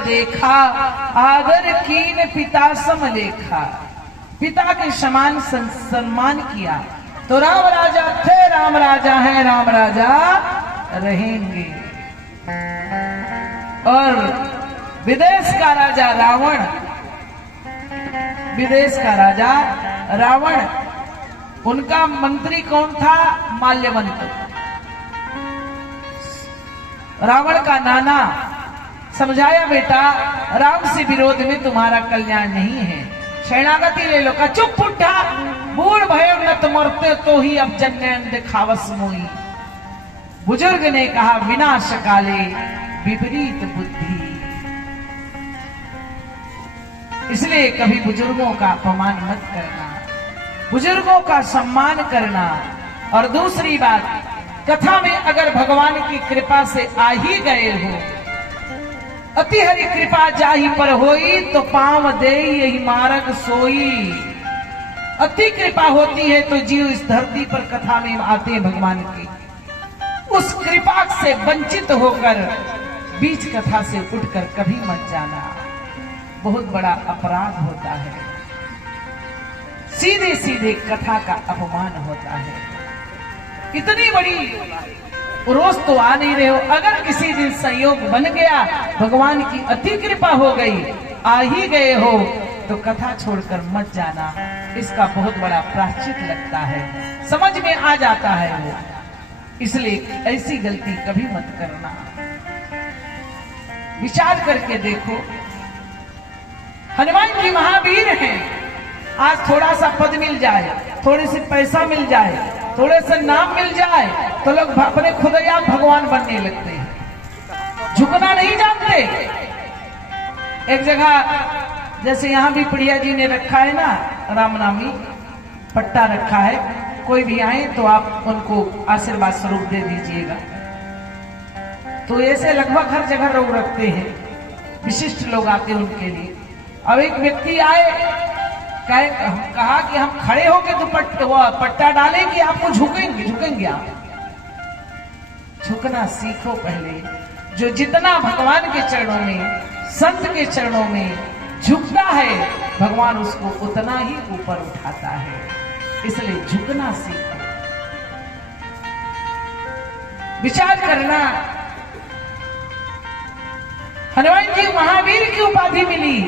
देखा, आदर कीन पिता सम लेखा। पिता के समान सम्मान किया। तो राम राजा थे, राम राजा हैं, राम राजा रहेंगे। और विदेश का राजा रावण, विदेश का राजा रावण, उनका मंत्री कौन था? माल्यवंत। रावण का नाना समझाया, बेटा राम से विरोध में तुम्हारा कल्याण नहीं है, शरणागति ले लो। का चुप उठा, बूढ़ भयो नत मरते तो ही अब जन्नैन दिखावस मोई। बुजुर्ग ने कहा, विनाश काले विपरीत बुद्धि। इसलिए कभी बुजुर्गों का अपमान मत करना, बुजुर्गों का सम्मान करना। और दूसरी बात, कथा में अगर भगवान की कृपा से आ ही गए हो, अति हरि कृपा जाहि पर होई, तो पांव दे यही मार्ग सोई। अति कृपा होती है तो जीव इस धरती पर कथा में आते हैं भगवान की, उस कृपा से वंचित होकर बीच कथा से उठकर कभी मत जाना, बहुत बड़ा अपराध होता है। सीधे सीधे कथा का अपमान होता है। इतनी बड़ी रोज तो आ नहीं रहे हो, अगर किसी दिन संयोग बन गया, भगवान की अति कृपा हो गई, आ ही गए हो, तो कथा छोड़कर मत जाना। इसका बहुत बड़ा प्रायश्चित लगता है, समझ में आ जाता है वो। इसलिए ऐसी गलती कभी मत करना। विचार करके देखो, हनुमान जी महावीर हैं। आज थोड़ा सा पद मिल जाए, थोड़ी सी पैसा मिल जाए, थोड़े से नाम मिल जाए, तो लोग अपने खुदैया भगवान बनने लगते हैं, झुकना नहीं जानते। एक जगह जैसे यहाँ भी प्रिया जी ने रखा है ना, रामनामी पट्टा रखा है, कोई भी आए तो आप उनको आशीर्वाद स्वरूप दे दीजिएगा। तो ऐसे लगभग हर जगह लोग रखते हैं, विशिष्ट लोग आते हैं उनके लिए। अब एक व्यक्ति आए, कहा कि हम खड़े होके तो पट्टा डालें कि आपको झुकेंगे आप। झुकना सीखो पहले। जो जितना भगवान के चरणों में, संत के चरणों में झुकता है, भगवान उसको उतना ही ऊपर उठाता है। इसलिए झुकना सीखो। विचार करना, हनुमान जी महावीर की उपाधि मिली,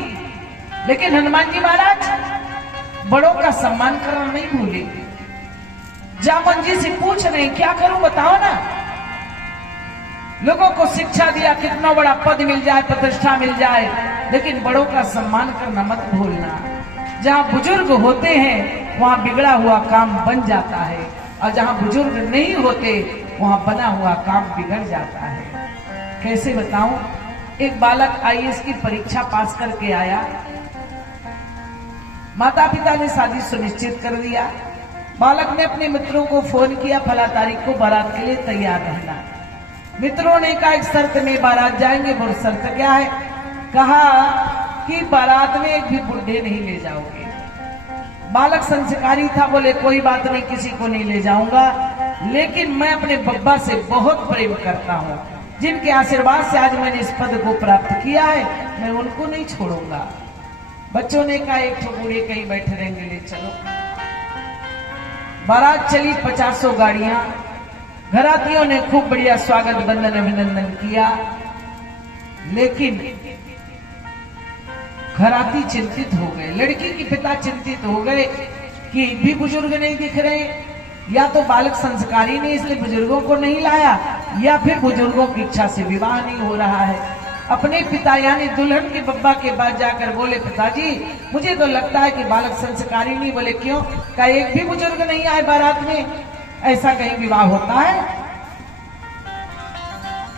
लेकिन हनुमान जी महाराज बड़ों का सम्मान करना नहीं भूले। जामन जी से पूछ रहे, क्या करूं बताओ ना। लोगों को शिक्षा दिया, कितना बड़ा पद मिल जाए, प्रतिष्ठा मिल जाए, लेकिन बड़ों का सम्मान करना मत भूलना। जहां बुजुर्ग होते हैं वहां बिगड़ा हुआ काम बन जाता है, और जहां बुजुर्ग नहीं होते वहां बना हुआ काम बिगड़ जाता है। कैसे बताऊं? एक बालक आईएएस की परीक्षा पास करके आया, माता पिता ने शादी सुनिश्चित कर दिया। बालक ने अपने मित्रों को फोन किया, फला तारीख को बारात के लिए तैयार रहना। मित्रों ने कहा एक शर्त में बारात जाएंगे। वो शर्त क्या है? कहा कि बारात में एक भी बुढ़े नहीं ले जाओगे। बालक संस्कारी था, बोले कोई बात नहीं, किसी को नहीं ले जाऊंगा, लेकिन मैं अपने बब्बा से बहुत प्रेम करता हूँ, जिनके आशीर्वाद से आज मैंने इस पद को प्राप्त किया है, मैं उनको नहीं छोड़ूंगा। बच्चों ने कहा एक ठो बूढ़े कहीं बैठे रहेंगे, ले चलो। बारात चली, 50 गाड़ियां। घरातियों ने खूब बढ़िया स्वागत बंदन अभिनंदन किया, लेकिन घराती चिंतित हो गए। लड़की के पिता चिंतित हो गए कि भी बुजुर्ग नहीं दिख रहे, या तो बालक संस्कारी नहीं इसलिए बुजुर्गों को नहीं लाया, या फिर बुजुर्गों की इच्छा से विवाह नहीं हो रहा है। अपने पिता यानी दुल्हन के बब्बा के पास जाकर बोले, पिताजी मुझे तो लगता है कि बालक संस्कारी नहीं। बोले क्यों? क्या एक भी बुजुर्ग नहीं आए बारात में? ऐसा कहीं विवाह होता है?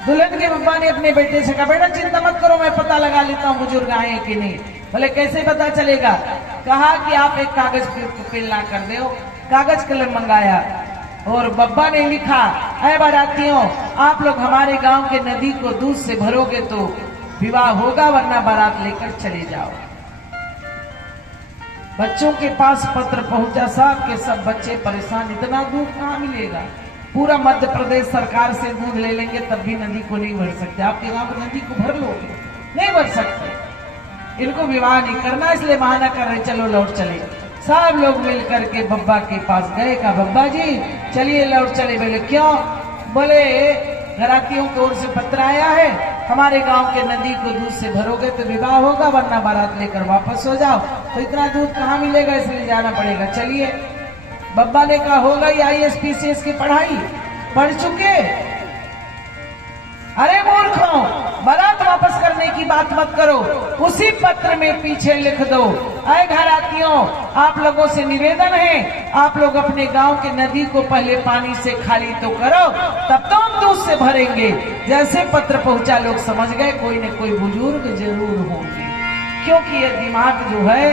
दुल्हन के बब्बा ने अपने बेटे से कहा, बेटा चिंता मत करो, मैं पता लगा लेता हूँ बुजुर्ग आए कि नहीं। बोले कैसे पता चलेगा? कहा कि आप एक कागज पेन ला कर दो। कागज कलम मंगाया और बब्बा ने लिखा, ऐ बारातियों, आप लोग हमारे गांव के नदी को दूध से भरोगे तो विवाह होगा, वरना बारात लेकर चले जाओ। बच्चों के पास पत्र पहुंचा, सब के सब बच्चे परेशान, इतना दूध कहाँ मिलेगा? पूरा मध्य प्रदेश सरकार से दूध ले लेंगे तब भी नदी को नहीं भर सकते। आपके गांव की नदी को भर लोगे? नहीं बन सकते, इनको विवाह नहीं करना, इसलिए बहाना कर रहे चलो लौट चले। सब लोग मिल करके बब्बा के पास गए, कहा बब्बा जी चलिए लौट चले। बोले क्यों? बोले घरातियों की ओर से पत्र आया है, हमारे गांव के नदी को दूध से भरोगे तो विवाह होगा, वरना बारात लेकर वापस हो जाओ। तो इतना दूध कहाँ मिलेगा, इसलिए जाना पड़ेगा, चलिए। बब्बा ने कहा होगा IAS PCS की पढ़ाई पढ़ चुके? अरे मूर्खों, बारात वापस करने की बात मत करो, उसी पत्र में पीछे लिख दो, अय घरातियों आप लोगों से निवेदन है, आप लोग अपने गांव के नदी को पहले पानी से खाली तो करो, तब तो हम दूध से भरेंगे। जैसे पत्र पहुंचा लोग समझ गए कोई न कोई बुजुर्ग जरूर होंगे, क्योंकि ये दिमाग जो है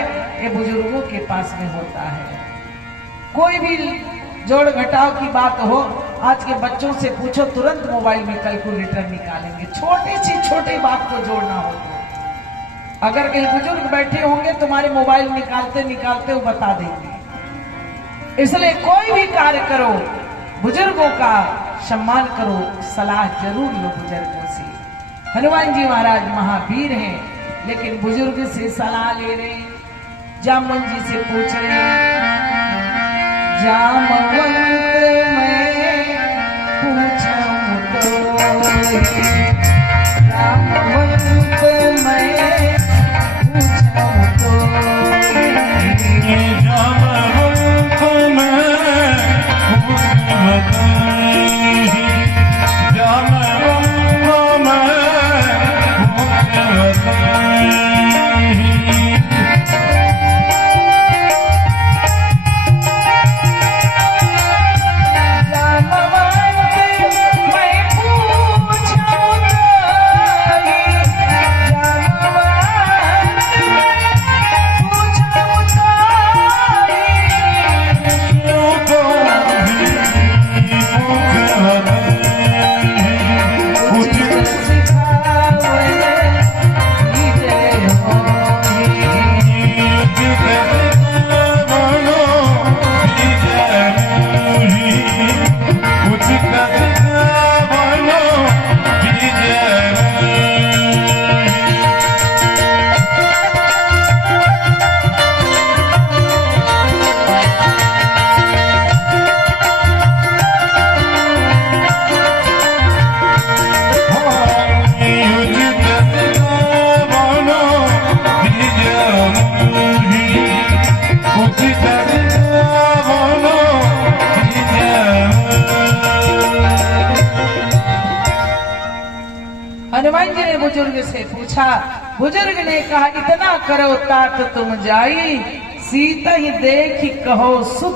ये बुजुर्गों के पास में होता है। कोई भी जोड़ घटाव की बात हो, आज के बच्चों से पूछो तुरंत मोबाइल में कैलकुलेटर निकालेंगे, छोटी सी छोटी बात को जोड़ना हो तो। अगर कहीं बुजुर्ग बैठे होंगे तुम्हारे मोबाइल निकालते निकालते वो बता देंगे। इसलिए कोई भी कार्य करो बुजुर्गों का सम्मान करो, सलाह जरूर लो बुजुर्गों से। हनुमान जी महाराज महावीर हैं, लेकिन बुजुर्ग से सलाह ले रहे हैं। जामवन जी से पूछ रहे हैं, जामवंत मैं पूछूं तो, जामवंत मैं पूछूं तो, जामवंत मैं पूछूं तो, जामवंत मैं पूछूं तो। हनुमान जी ने बुजुर्ग से पूछा, बुजुर्ग ने कहा इतना करो तात तुम जाई, सीता ही देख कहो सुध